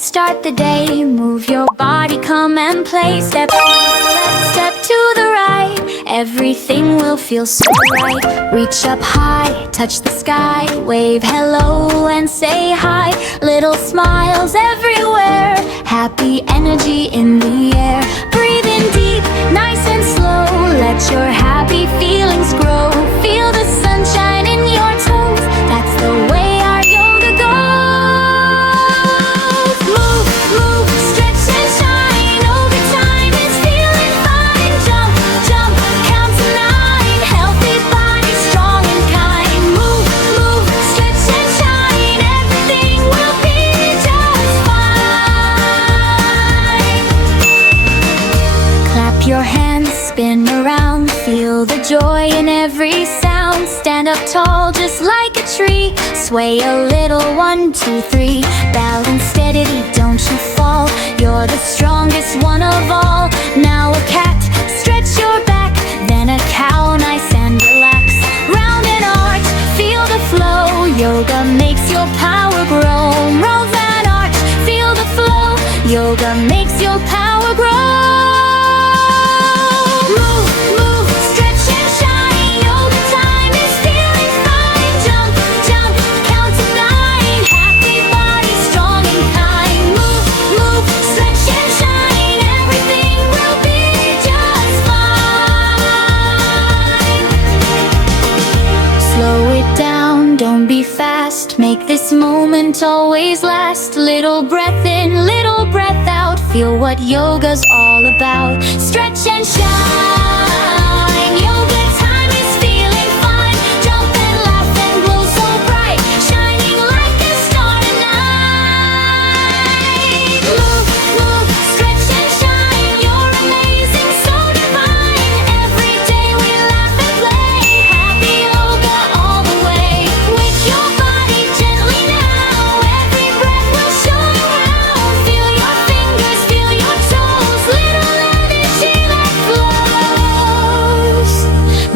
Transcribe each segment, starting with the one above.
Let's start the day. Move your body, come and play. Step to the left, step to the right. Everything will feel so right. Reach up high, touch the sky. Wave hello and say hi. Little smiles everywhere. Happy energy in the air. Breathe in deep, nice and slow. Let your happy feelings grow. Feel the sunshine in your toes. That's the way our yoga goes. Move, move, stretch and shine. Over time it's feeling fine. Jump, jump, count to 9. Healthy body, strong and kind. Move, move, stretch and shine. Everything will be just fine. Clap your hands, spin around. Feel the joy in every sound. Stand up tall just like a tree. Sway a little, 1, 2, 3. Balance steadily, don't you fall. You're the strongest one of all. Now a cat, stretch your back. Then a cow, nice and relax. Round and arch, feel the flow. Yoga makes your power grow. Roll that arch, feel the flow. Yoga makes your power grow. Move, move, stretch and shine. Over time it's feeling fine. Jump, jump, count to 9. Happy body, strong and kind. Move, move, stretch and shine. Everything will be just fine. Slow it down, don't be fast. Make this moment always last. Little breath in, little breath out. Feel what yoga's all about. Stretch and shine. Yoga time is feeling fine. Jump and laugh and glow so bright. Shining like a star tonight. Move, move, stretch and shine. You're amazing, so divine. Every day we laugh and play. Happy yoga all the way. Wake your body gently now. Every breath will show you how. Feel your fingers, feel your toes. Little energy that flows.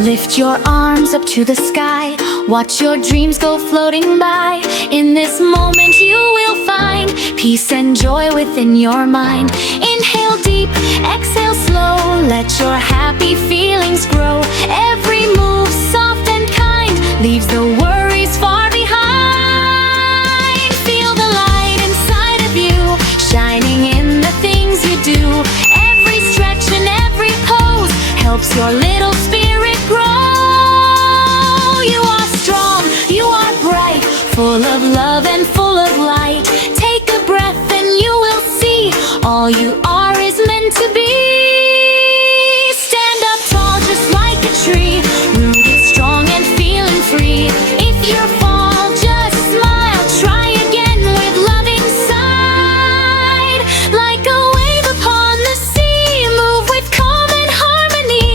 Lift your arms up to the sky. Watch your dreams go floating by. In this moment you will find peace and joy within your mind. Inhale deep, exhale slow. Let your happy feelings grow. Every move soft and kind leaves the worries far behind. Feel the light inside of you, shining in the things you do. Every stretch and every pose helps your little spirit grow. You are strong, you are bright, full of love and full of light. Take a breath and you will see all you are is meant to be. Stand up tall just like a tree, rooted strong and feeling free. If you fall, just smile, try again with loving side. Like a wave upon the sea, move with calm and harmony.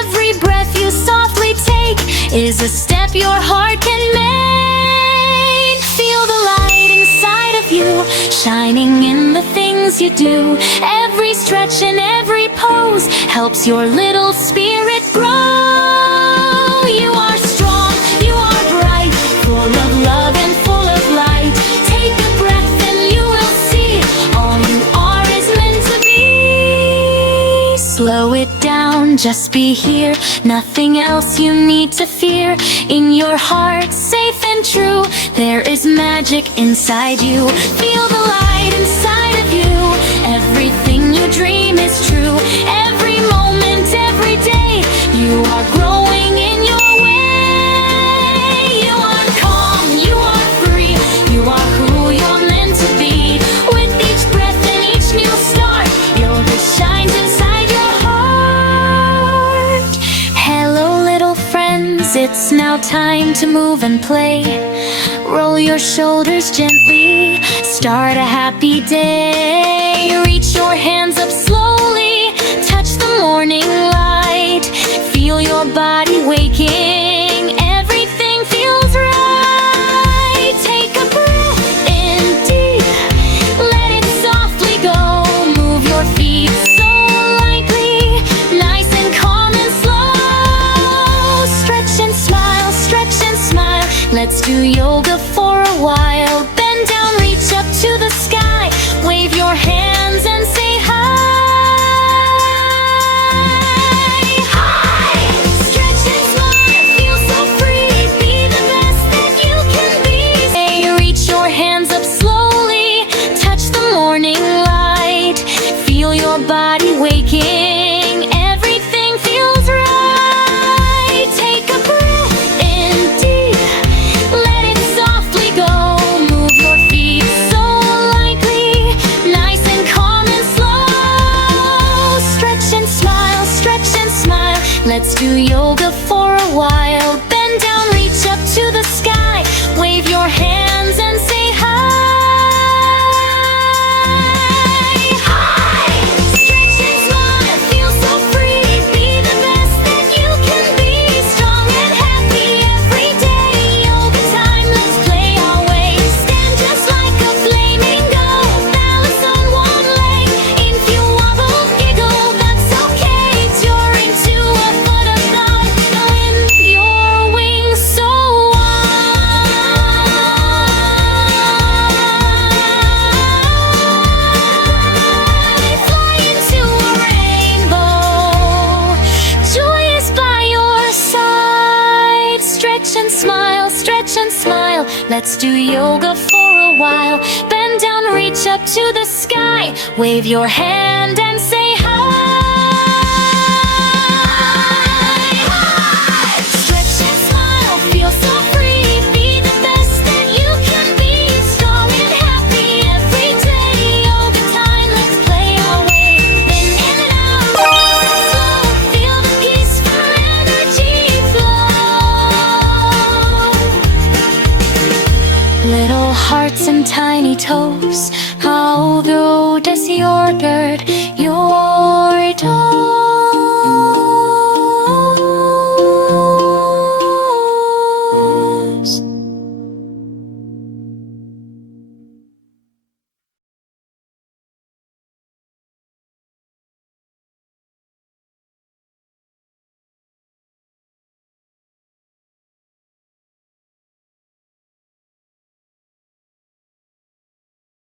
Every breath you softly take is a step your heart can make. Feel the light inside of you, shining in the things you do. Every stretch and every pose helps your little spirit grow. You are strong, you are bright, full of love and full of light. Take a breath and you will see all you are is meant to be. Slow it down, just be here. Nothing else you need to fear. In your heart, safe and true, there is magic inside you. Feel the light inside of you. Everything you dream is true. Every moment, every day, you are growing in your way. You are calm, you are free. You are who you're meant to be. With each breath and each new start, yoga shines inside your heart. Hello, little friends, it's now time to move and play. Roll your shoulders gently, start a happy day. Reach your hands up slowly, touch the morning light. Feel your body waking, everything feels right. Take a breath in deep, let it softly go. Move your feet so lightly, nice and calm and slow. Stretch and smile, stretch and smile. Let's do yoga for a while. Bend down, reach up to the sky. Let's do yoga for a while. Bend down, reach up to the sky. Wave your hand and say hi. Stretch and smile, feel so free. Be the best that you can be. Strong and happy every day. Yoga time, let's play our way. Then in and out, nice and slow. Feel the peaceful energy flow. Little hearts and tiny toes. How broad is your bird? Your